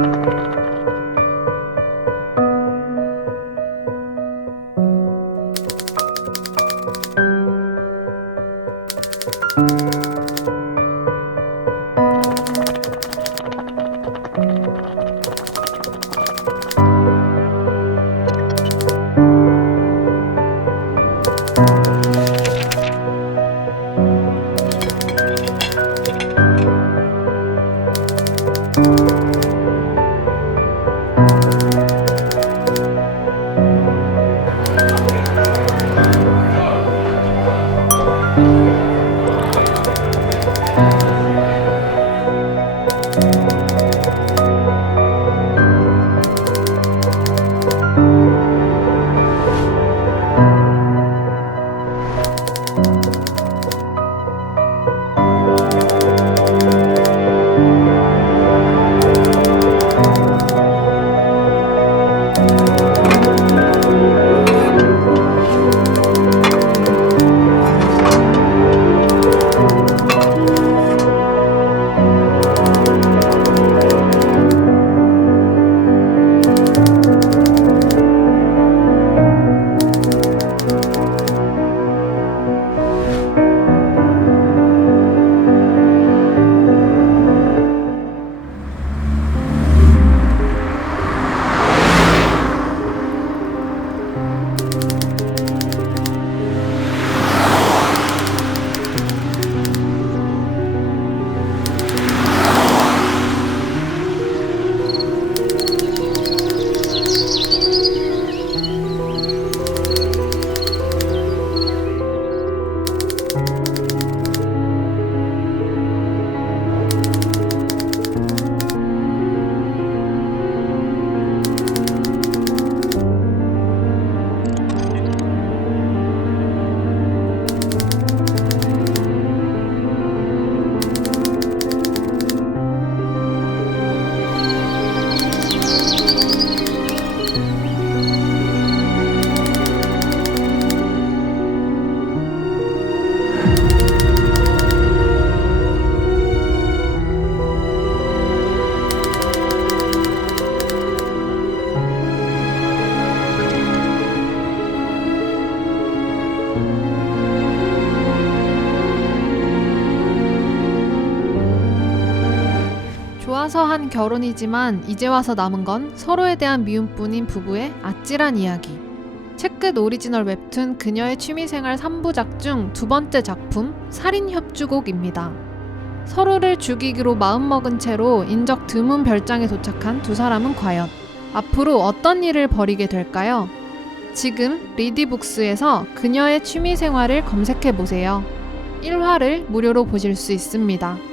Música 아서 한 결혼이지만 이제 와서 남은 건 서로에 대한 미움뿐인 부부의 아찔한 이야기. 책끝 오리지널 웹툰 그녀의 취미생활 3부작 중 두 번째 작품 살인협주곡입니다. 서로를 죽이기로 마음먹은 채로 인적 드문 별장에 도착한 두 사람은 과연 앞으로 어떤 일을 벌이게 될까요? 지금 리디북스에서 그녀의 취미생활을 검색해 보세요. 1화를 무료로 보실 수 있습니다.